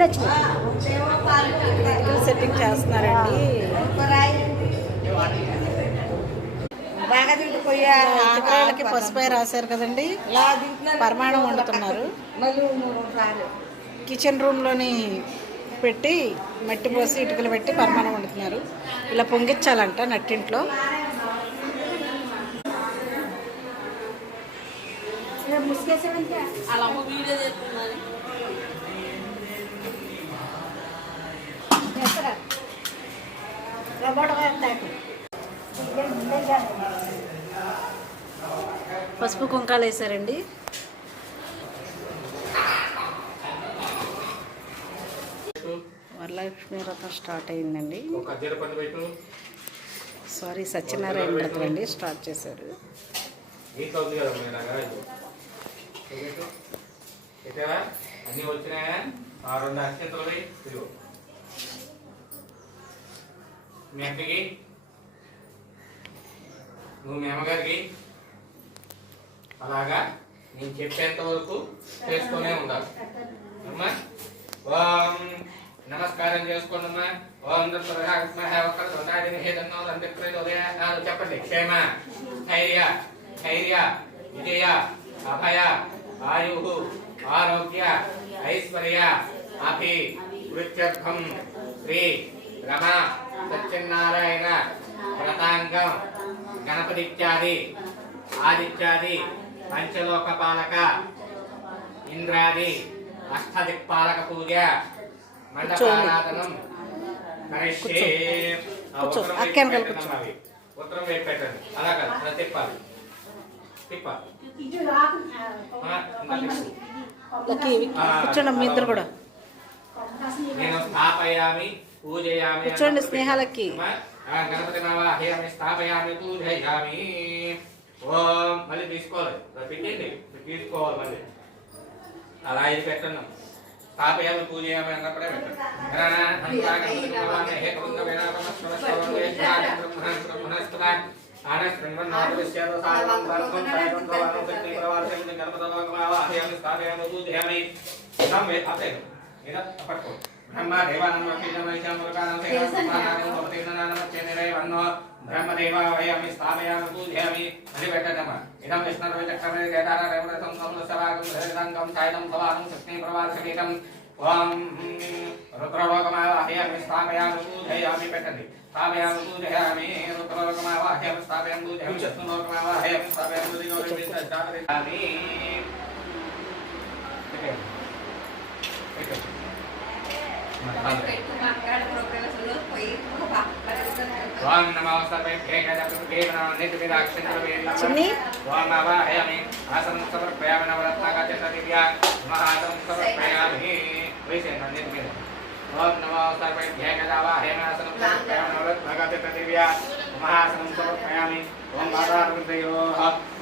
కూడా సెట్టింగ్ చేస్తున్నారండి. ఆకరాలకి పసుపై రాశారు కదండి. పరమాణం వండుతున్నారు. కిచెన్ రూమ్లోని పెట్టి మట్టి పోసి ఇటుకలు పెట్టి పరమాణం వండుతున్నారు. ఇలా పొంగిచ్చాలంట నట్టింట్లో. అలా వీడియో పసుపు కుంకాలు వేశారండి వరలక్ష్మి వ్రతం స్టార్ట్ అయిందండి. సారీ సత్యనారాయణ వ్రతం అండి స్టార్ట్ చేశారు. అన్నీ వచ్చినాయా? ఆ రెండు మీ అక్కకి నువ్వు మీ అమ్మగారికి అలాగా నేను చెప్పేంత వరకు చేస్తూనే ఉండాలి అమ్మా ఓం నమస్కారం చేసుకోండి అమ్మా ఓం చెప్పండి క్షేమ ధైర్య ధైర్య విజయ అభయ ఆయు ఆరోగ్య ఐశ్వర్య అభి వృత్యర్థం శ్రీ రమ సత్యనారాయణ వ్రతాంగం గణపతిత్యాది ఆదిత్యాది పంచలోక పాలక ఇంద్రాది అష్టదిక్పాలక పూజ మండపారాధనం కరిష్యే. ఉత్తరం వైపు పెట్టండి అలా కాదు అలా తిప్పాలి. తిప్పాలి. కూర్చోండి మీ ఇద్దరు కూడా. నేను స్థాపయామి. కూర్చోండి, స్నేహాలకి. ఆ, గణపతి నవాహయామి స్థాపయామి పూజయామి ఓం మళ్ళీ తీసుకోవాలి ఇలా పెట్టండి మీరు తీసుకోవాలి మళ్ళీ అలా ఇది పెట్టండి స్థాపయామి పూజయామి అన్నప్పుడే పెట్టండి గణ, హంస, గణపతి ब्रह्मदेवावयामि स्थापयामि पूजयामि हरिवेकटम इदं विष्णुर्विचक्रमे केदाररेवरथं समलसवागं हरिदाङ्गं सायनं सवानं शक्तिप्रवासगीतम् ॐ रुद्रलोकमावाहयामि स्थापयामि पूजयामि पेटति स्थापयामि पूजयामि रुद्रलोकमावाहयामि स्थापयामि पूजयामि शत्रुलोकमावाहयामि स्थापयामि पूजयामि ఓం నమో సర్వేభ్యే గజపతిభ్యేన నిత్యవిదాక్షిణ్రవేణ చిన్ని? ఓం నవాహయామి ఆసనం సమర్పయామి నవరత్నాగత దివ్యా మహాసం సమర్పయామి వేసేయండి అన్నిటి మీద ఓం నమో సర్వేభ్యే గజావాహయామి ఆసనం సమర్పయామి నవరత్నాగత దివ్యా మహాసనం సమర్పయామి ఓం మాతారుద్రయో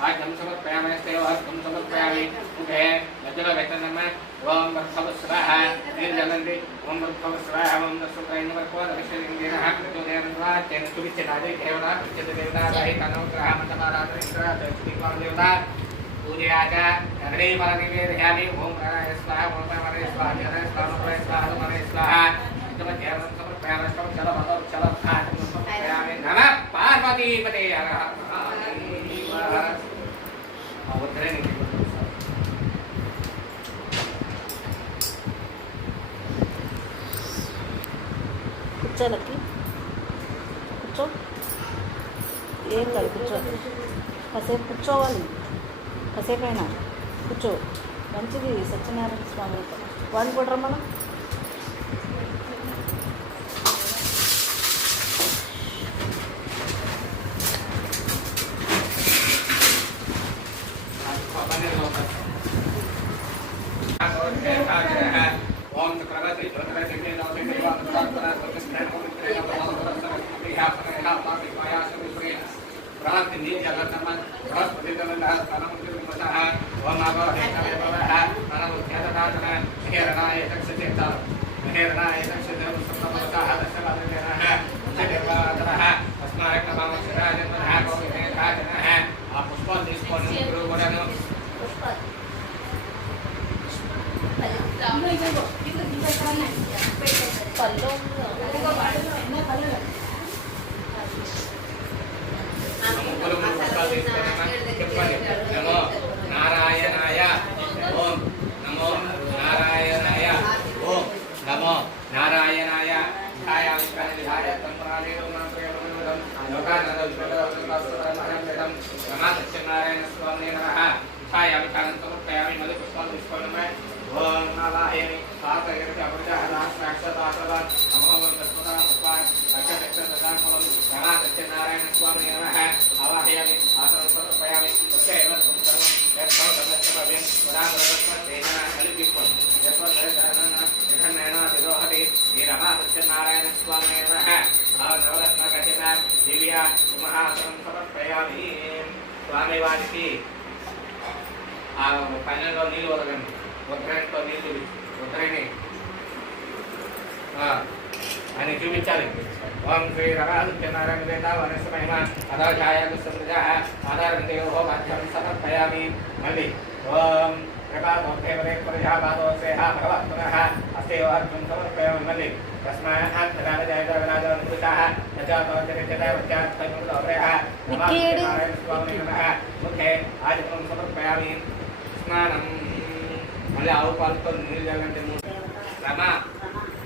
ఆజ్ఞం సమర్పయామి స్థేవహస్తం సమర్పయామి ముఖే మధ్యలో పెట్టండమ్మ ఓం భక్తవస్వాహ నేను చల్లండి ఓం భక్తవస్వాహ ఓం దశుక్రైన వర్కో దక్షిణ ప్రచోదయనంద్వా తేన సువిచ్చనాది దేవత ప్రత్యత దేవత సహిత అనుగ్రహ మండపారాధ ఇంద్ర దక్షిణ దేవత పూజయాచ నగరే ఫల నివేదయామి ఓం గణాయ ఏం కాదు కూర్చో. కాసేపు కూర్చోవాలి. కాసేపు అయినా కూర్చో. మంచిది సత్యనారాయణ స్వామి వాడిని కూడా మనం सिंधीं जगत्तम बृहस्पतितमतः स्तनमुद्रमतः ओमाभवहेतमेभवः स्तनमुख्यतदातन महेरणाय चक्षुचेत महेरणाय चक्षुचेतः दशमदः उच्चनिर्वादनः अस्माकमक्षराजन्मनः कौमिनेकः जनः आ पुष्पं दृष्पणं गुरुवरनु पल्लू అని చూపించాలి. ఓం శ్రీ రమాదిత్యనారాయణ వేద వనస్వ మహిమ అదాఛాయాలు సమృజ ఆధారంతయో మాధ్యం సమర్పయామి. మళ్ళీ ఓం ప్రకాశోత్తేవరే ప్రజాపాదోసేహ భగవత్ పునః అస్తేవ అర్జున్ సమర్పయామి. మళ్ళీ తస్మాత్ వత్యాత్మనులవరేహ విక్కేడు. నారాయణ స్వామి నమః ముఖే ఆదిత్యం సమర్పయామి. స్నానం. మళ్ళీ ఆవు పాలతో నీళ్ళు జల్లంటే రమ.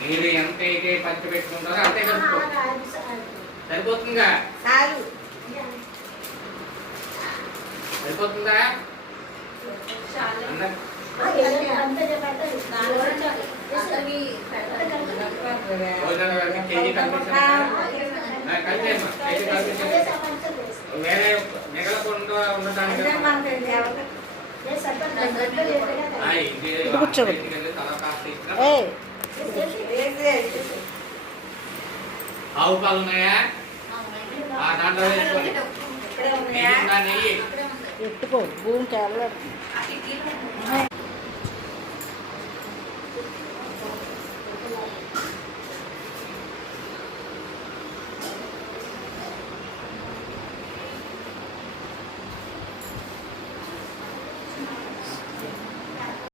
మీరు ఎంత అయితే పంచి పెట్టుకుంటారో అంతే కలుపుకో సరిపోతుందా సరిపోతుందా చాలా అందరు వేరే మిగలకుండా ఉండటానికి ఆవు పాలు ఉన్నాయా ఆ దాంట్లో నెయ్యి ఎట్టుకో భూమికి వెళ్ళాడు